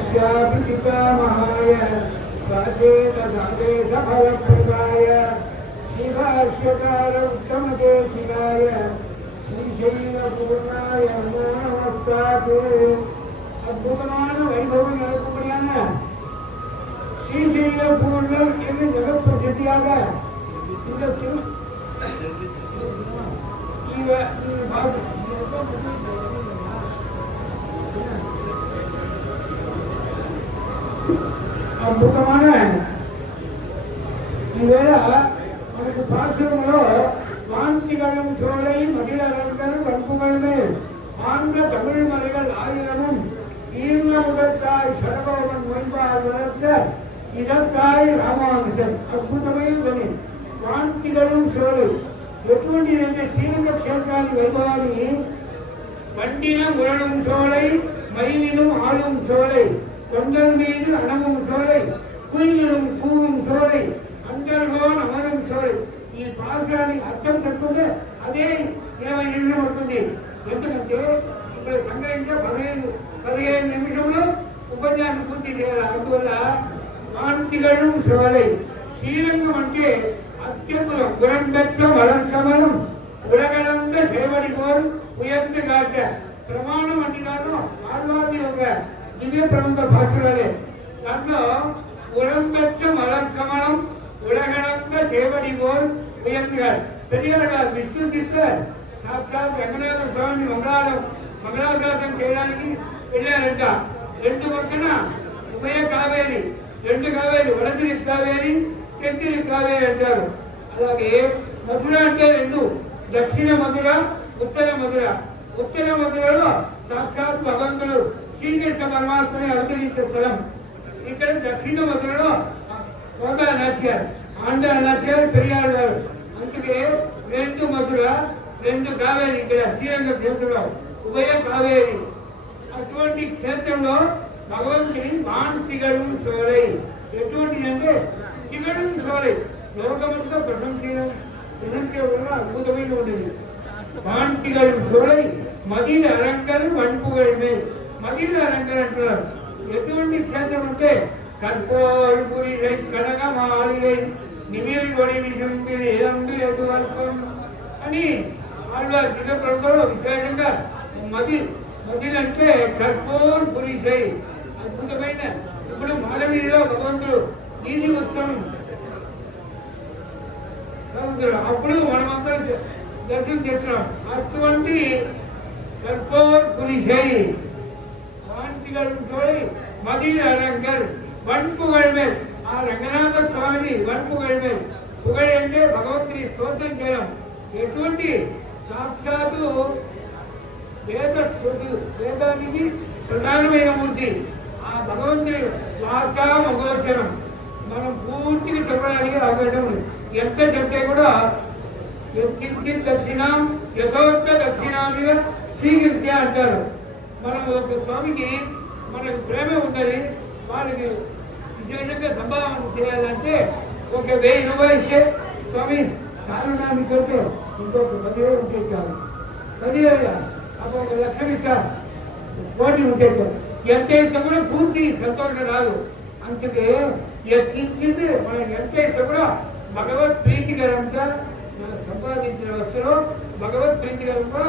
अस्यापि पितामहाय साधेशफलप्रदाय शिवाश्यकार उत्तमदेशिकाय श्रीशैलपूर्णाय नमो नमस्तात् அற்புதமான வைபவம் நடக்கும்படியான ஸ்ரீசைல பூர்ணம் என்று ஜெகத் பிரசித்தியாக இந்த అద్భుతమైన ఈవేళ మనకు పాశ్రమంలో வாந்திகளும் சோலை மதிலரங்கர் வன்புகழ்மே ஆண்ட தமிழ் மலைகள் ஆயிரமும் ஈர்ந்த முதற்காய் சடகோபன் மொய்பால் வளர்த்த இதற்காய் ராமானுஜன் అద్భుతమైనదని వాంతిகளும் சோலை ఎటువంటిదంటే శ్రీరంగ క్షేత్రాన్ని వైభవాన్ని வண்டின உரளும் சோலை மயிலினும் ஆளும் சோலை கொண்டல் மீது அணமும் சோலை குயிலினும் கூவும் சோலை అంజల్గోన్ అమరం సోయ్ ఈ పాశానికి అర్థం చెప్తుంటే అదే 20 నిమిషం అవుతుంది. ఎందుకంటే ఇప్పుడు సంగ్రహించే 15 నిమిషంలో ఉపన్యాసం పూర్తి చేయాలి. అందువల్ల కాంతిగళం సోలై శ్రీరంగం అంటే అత్యద్భుతం. గురంబెచ్చం అలంకమనం ఉలగలంద సేవడి కోరు ఉయంత గాట ప్రమాణం అంటే కాదు ఆళ్వాది ఒక దివ్య ప్రబంధ భాషలే. దాంట్లో గురంబెచ్చం అలంకమనం உலகளந்த சேவடி போல் உயர்ந்தார் பெரியார் விஷ்ணு சித்தர் சாட்சாத் రంగనాథ స్వామి మంగళాశాసనం చేయడానికి వెళ్ళారంట. రెండు పక్కన ఉభయ కావేరి, రెండు కావేరి, వడదిరి కావేరి, తెంతిరి కావేరి అంటారు. అలాగే మధుర అంటే రెండు, దక్షిణ మధుర, ఉత్తర మధుర. ఉత్తర మధురలో సాక్షాత్ భగవంతుడు శ్రీకృష్ణ పరమాత్మని అవతరించే స్థలం. ఇక్కడ దక్షిణ మధురలో కోదా నాచ్యార్, ఆంధ్ర నాచ్యార్, పెరియార్ గారు. అందుకే రెండు మధుర, రెండు కావేరి. ఇక్కడ శ్రీరంగ క్షేత్రంలో ఉభయ కావేరి. అటువంటి క్షేత్రంలో భగవంతుని వాంతిగళం సోలై ఎటువంటిదంటే తిగడం సోలై లోకమంతా ప్రశంస అద్భుతమైన ఉండేది. వాంతిగళం సోలై మదిల అలంకరణ వణుపుగళ మేల్. మదిల అలంకరణ అంటున్నారు. ఎటువంటి క్షేత్రం అంటే கற்போர் புரிகை கனக மாளிகை நிமிர் கொடி விசும்பில் இளம்பு ఎదువర్పం అని ఆళ్వార్ దిగప్రభులో విశేషంగా మదిలంటే కర్పూర్ పురిసై అద్భుతమైన. ఇప్పుడు మాలవీధిలో భగవంతుడు వీధి ఉత్సవం అప్పుడు మనమంతా దర్శనం చేస్తున్నాం. అటువంటి కర్పూర్ పురిసై వాంతిగళం సోలై మదిల అలంకర్ వన్పుగళమేల్. ఆ రంగనాథ స్వామిని వన్పుగళమేల్. పుగళి అంటే భగవంతుని స్తోత్రం చేయడం. ఎటువంటి సాక్షాత్తు వేదానికి ప్రధానమైన మూర్తి ఆ భగవంతుని వాచా మగోచరం మనం పూర్తిగా చెప్పడానికి అవకాశం ఉంది. ఎంత చెప్తే కూడా కించిత్ దక్షిణం యథోక్త దక్షిణామిగా స్వీకృత్య అంటారు. మనం ఒక స్వామికి మనకు ప్రేమ ఉన్నది, వాళ్ళకి విశేషంగా సంభావన చేయాలంటే ఒక 1000 రూపాయలు ఇస్తే స్వామి చాలు నా మీకు ఇంకొక 10,000 ఉంటే చాలు, 10,000 అప్పుడు 1,00,000 ఇస్తా, 1,00,000 ఉంటే చాలు. ఎంత ఇస్తే కూడా పూర్తి సంతోషం రాదు. అందుకే ఎత్తించింది మనం ఎంత ఇస్తే కూడా భగవత్ ప్రీతికరంగా మనం సంపాదించిన వస్తువులో భగవత్ ప్రీతికరంగా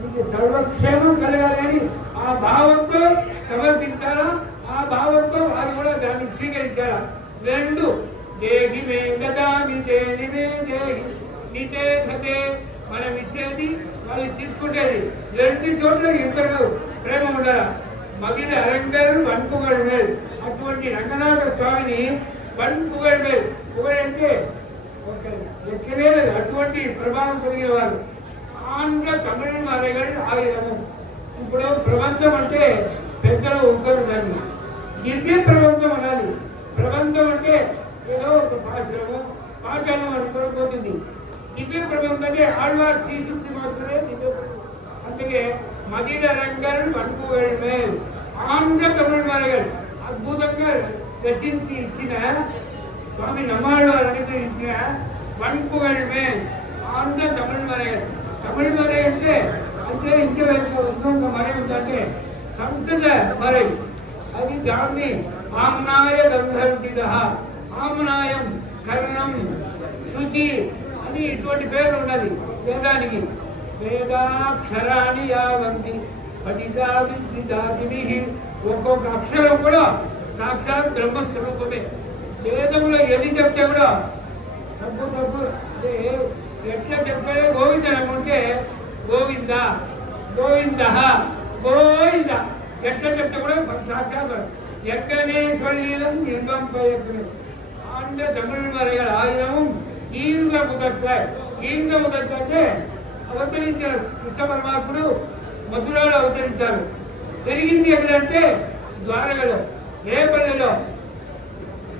మీకు సర్వక్షేమం కలగాలని ఆ భావంతో సమర్పించాలా, ఆ భావంతో వారు కూడా దాన్ని స్వీకరించాలా. రెండు దేహి మే దదామి దేహి మే దేహి నితే ధతే మనం ఇచ్చేది వాళ్ళు తీసుకుంటేది. రెండు చోట్ల ఇద్దరు ప్రేమ ఉండాలి. మగిన అలంకరణ వన్పుగళ మేల్. అటువంటి రంగనాథ స్వామిని వన్పుగళ మేల్. పుగడంటే ఒక లెక్కనే లేదు. అటువంటి ప్రభావం కలిగిన వారు ఆంధ్ర తమిళ మలైகள் ఆయిరము. ఇప్పుడు ప్రబంధం అంటే పెద్దలు ఒకరు దాన్ని దివ్య ప్రబంధం అనాలి. ప్రబంధం అంటే ఏదో ఒక భాషలో పాఠాలు అనుకోకపోతుంది. దివ్య ప్రబంధం అంటే ఆళ్వార్ శ్రీశుద్ధి మాత్రమే దివ్య ప్రబంధం. అందుకే మదిల రంగల్ వన్పుగళ మేల్. ఆంధ్ర తమిళ మలైகள் అద్భుతంగా రచించి ఇచ్చిన స్వామి నమ్మాళ్వారు అనుగ్రహించిన వన్పుగళ మేల్ ఆంధ్ర తమిళ మలైகள். తమిళ మరై అంటే అంతే. ఇంకొక మరై ఉందంటే సంస్కృత మరై. అది దాన్ని ఆమ్నాయ గంధర్విద, ఆమ్నాయం కర్ణం శృతి అని ఇటువంటి పేరు ఉన్నది వేదానికి. వేదాక్షరాన్ని యావంతి పఠితా విద్యాదిభిః, ఒక్కొక్క అక్షరం కూడా సాక్షాత్ బ్రహ్మస్వరూపమే. వేదంలో ఏది చెప్తే కూడా తప్పు తప్పు అంటే ఎట్లా చెప్తాడే గోవింద అనుకుంటే గోవింద గోవింద గోవింద ఎట్లా చెప్తే కూడా సాక్షాత్ ఎక్కనే சொல்லிலும் இன்பம் பயக்கும் ஆண்ட தமிழ் மறைகள் ஆயிரமும் ఈంద్ర ముదత్తాయి. ఈంద్ర ముదత్త అంటే అవతరించిన కృష్ణ పరమాత్ముడు మధురాలో అవతరించారు. పెరిగింది ఎక్కడంటే ద్వారకలో, రేపల్లిలో,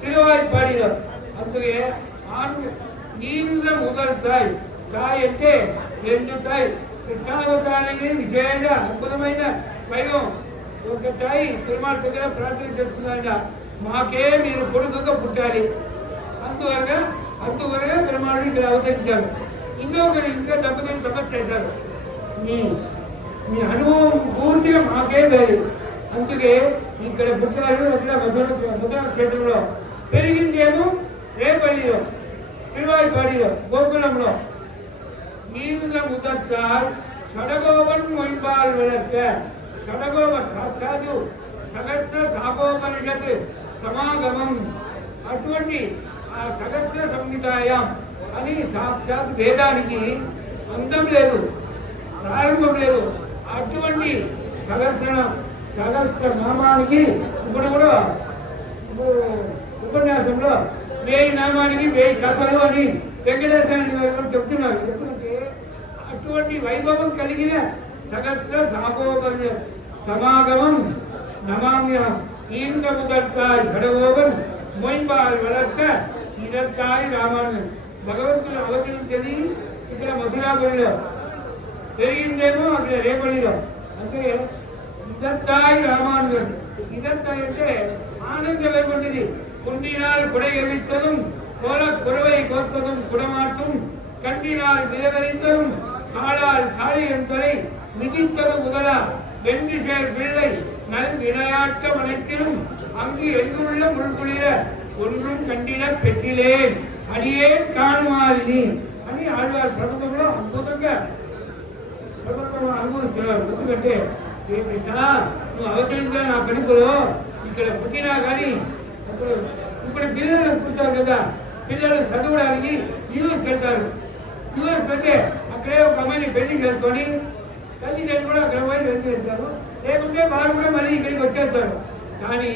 తిరువాయిపాడిలో. అందుకే ఈంద్ర ముదత్తాయి. తాయి అంటే రెండు తాయి. కృష్ణావతారాన్ని విశేష అద్భుతమైన వైభవం. ఒక తాయి పెరుమాళ్ దగ్గర ప్రార్థన చేసుకున్నాక మాకే మీరు కొడుకుగా పుట్టాలి, అందువలన పెరుమాళ్ ఇక్కడ అవతరించారు. ఇంకొకరు ఇంకా దంపతులు తపస్సు చేశారు. మీ అనుభవం పూర్తిగా మాకే లేదు, అందుకే ఇక్కడ పుట్టారు. అట్లా మధుర క్షేత్రంలో పెరిగిందేమో రేపల్లిలో, తిరువాయిపాడిలో, గోకులంలో. ఈంద్ర ముదత్తార్ షడగోపన్ మొయిపాల్ వెళత్త. షడగోప సాక్షాత్తు సహస్ర సాగోపనిషత్ సమాగమం. అటువంటి ఆ సహస్ర సంహితాయం అని సాక్షాత్ వేదానికి అంతం లేదు, ప్రారంభం లేదు. అటువంటి సహస్ర నామానికి ఇప్పుడు కూడా ఉపన్యాసంలో 1000 నామానికి 1000 కథలు అని వెంకటేశ్వర చెప్తున్నారు. చెప్తుంటే అటువంటి వైభవం కలిగిన సహస్ర సాగోపని సమాగమం నమామ్యం. ఈంద్ర ముదత్తాయ్ షడగోపన్ మొయిపాల్ వలత్త ఇదత్తాయి రామాయణం. భగవంతుడు అవతరించది ఇక్కడ మధురాపురిలో, పెరిగిందేమో అక్కడ రేపల్లిలో. అంటే ఇదత్తాయి రామానుజం. ఇదత్తాయి అంటే ఆనందమైనటువంటిది. குண்டினால் குடை எரித்ததும் கோல குறவை கோர்த்ததும் குடமாற்றும் கண்டினால் விதகரித்ததும் காலால் காளியன் தலை மிதித்தது முதலா வென்று சேர் பிள்ளை நல் விளையாட்ட மனத்திலும் அங்கு எங்குள்ள முள்குளிர ஒன்றும் கண்டின பெற்றிலேன் అడియే కాణుమాలిని అని ఆళ్వార్ ప్రభుత్వంలో అద్భుతంగా అనుభవిస్తున్నారు. ఎందుకంటే ఏ కృష్ణ నువ్వు అవతరించిన నా కడుపులో ఇక్కడ పుట్టినా కానీ ఇప్పుడు పిల్లలు పుట్టారు కదా, పిల్లలు చదవడానికి యూఎస్ వెళ్తారు. యూఎస్ వెళ్తే అక్కడే ఒక అమ్మాయిని పెళ్లి చేసుకొని తల్లిదండ్రులు కూడా అక్కడ పోయి పెళ్లి చేస్తారు. లేకుంటే వారు కూడా మళ్ళీ ఇక్కడికి వచ్చేస్తారు. కానీ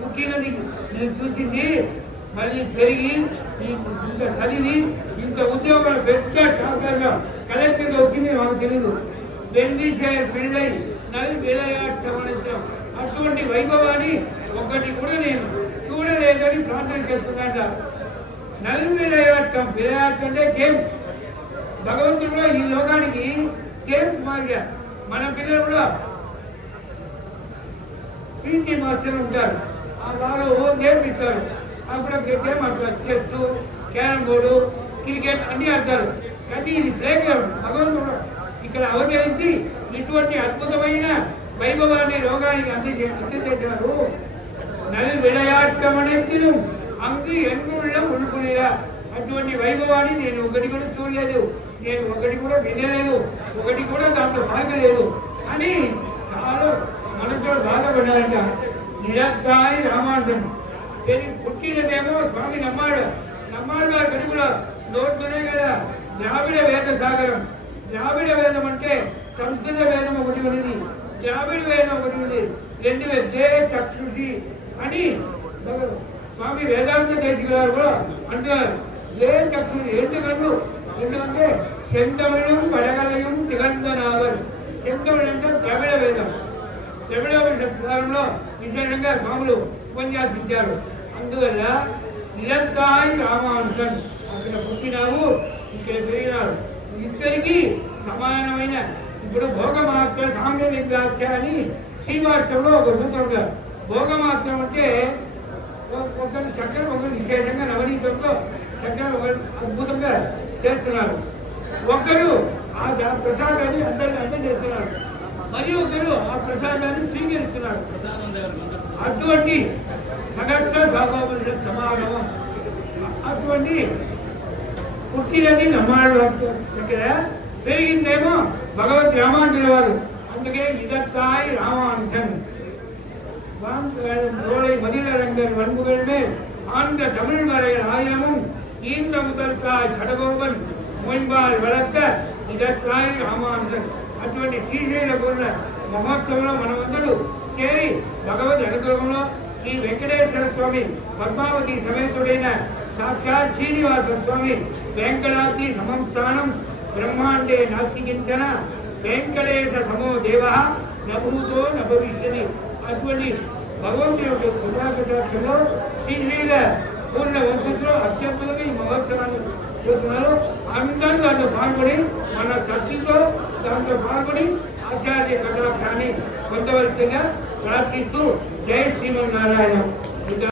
పుట్టినది నేను చూసింది మళ్ళీ పెరిగి ఇంత చదివి ఇంత ఉద్యోగాలు పెద్ద డాక్టర్గా కలెక్టర్గా వచ్చింది మాకు తెలియదు. వెండిసే పిల్లై నల్ విలయాట్టమనించడం అటువంటి వైభవాన్ని ఒకటి కూడా నేను చూడలేదని ప్రార్థన చేసుకున్నాను. నల్ విలయాట్టం, విలయాట్టం అంటే గేమ్స్. భగవంతుడు కూడా ఈ లోకానికి గేమ్స్ మారిగా. మన పిల్లలు కూడా పీటీ మాస్టర్ ఉంటారు, వాళ్ళు నేర్పిస్తారు. అప్పుడు గేమ్ ఆడతారు, చెస్, క్యారమ్ బోర్డు, క్రికెట్ అన్ని ఆడతారు. కానీ ఇది ప్లే గ్రౌండ్. భగవంతుడు ఇక్కడ అవతరించి ఇటువంటి అద్భుతమైన వైభవాన్ని రోగానికి అందజేశారు. నల్ విளையாட்டమனைத்திலும் అంగు ఎన్నుళ్ళ ఉల్కులిరా. అటువంటి వైభవాన్ని నేను ఒకటి కూడా చూడలేదు, నేను ఒకటి కూడా వినలేదు, ఒకటి కూడా దాంట్లో పాల్గలేదు అని చాలా మనసులో బాధపడ్డారంట. నిరత్తాయి రామానుజన్ పుట్టినదేమో స్వామి నమ్మాడు. నమ్మాడు గారు కడుపులో నోడుతూనే కదా ద్రావిడ వేద సాగరం. ద్రావిడ వేదం అంటే సంస్కృత వేదం ఒకటి ఉన్నది, ద్రావిడ వేదం ఒకటి ఉంది. రెండు దే చక్షుషి అని స్వామి వేదాంత దేశిక గారు కూడా అంటున్నారు. దే చక్షుషి రెండు కళ్ళు. ఎందుకంటే సెంతమిళం పడగలయం తిగంధనావర్. సెంతమిళం అంటే ద్రవిడ వేదం. ద్రవిడ సాగరంలో విశేషంగా స్వాములు ఉపన్యాసించారు. అందువల్ల నిరంతాయి రామానుజన్ అక్కడ పుట్టినావు, ఇక్కడ పెరిగినారు. ఇద్దరికి సమానమైన ఇప్పుడు భోగమాత్ర సామ్యలింగాచ అని శ్రీవాత్సంలో ఒక సూత్రం ఉంటారు. భోగమాత్రం అంటే ఒకరు చక్కెర, ఒకరు విశేషంగా నవనీతంతో చక్కెర ఒకరు అద్భుతంగా చేస్తున్నారు. ఒకరు ఆ ప్రసాదాన్ని అందరినీ అందజేస్తున్నారు, మరియు ఒకరు ఆ ప్రసాదాన్ని స్వీకరిస్తున్నారు. అటువంటి సహస్ర సాగోపనిషత్ సమాగమం అటువంటి పుట్టినది నమ్మాడు దగ్గర పెరిగిందేమో భగవత్ రామానుజుల వారు. అందుకే இதற்காய் ராமானுஜன் சோலை மதிலரங்கன் வன்புகள் மேல் ஆண்ட தமிழ் வரை ஆயிரமும் ஈன்ற முதற்காய் சடகோபன் மொயம்பால் வளர்த்த இதற்காய் రామానుజన్. అటువంటి శ్రీశైలపూర్ణ మహోత్సవంలో మనమందరూ చేరి భగవద్ అనుగ్రహంలో శ్రీ వెంకటేశ్వర స్వామి పద్మావతి సమేతుడైన సాక్షాత్ శ్రీనివాస స్వామి వెంకటాద్రి సమంస్థానం బ్రహ్మాండే నాస్తి కించన వెంకటేశ సమో దేవ నభూతో నభవిష్యతి. అటువంటి భగవంతుని యొక్క కృపాకటాక్షంలో శ్రీశైల పూర్ణ వంశంలో అత్యద్భుతంగా ఈ మహోత్సవాన్ని చూస్తున్నారు. అందరూ దాంట్లో పాల్గొని మన శక్తితో దాంట్లో పాల్గొని ఆచార్య కటాక్షాన్ని పొందవలసిందిగా ప్రార్థిస్తూ జై శ్రీమన్నారాయణ.